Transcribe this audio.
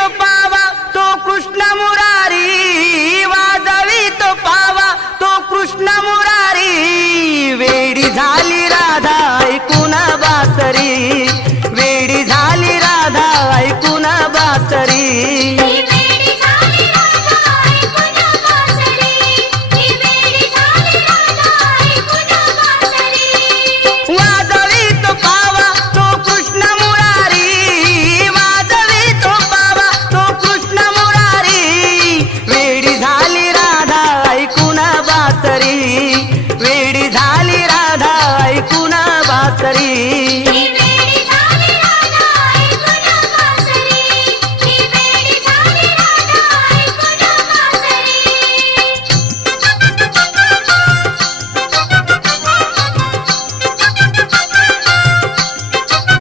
तो पावा तो कृष्ण मुरारी, वाजवी तो पावा तो कृष्ण मुरारी, वेडी झाली राधा ऐकून बासरी.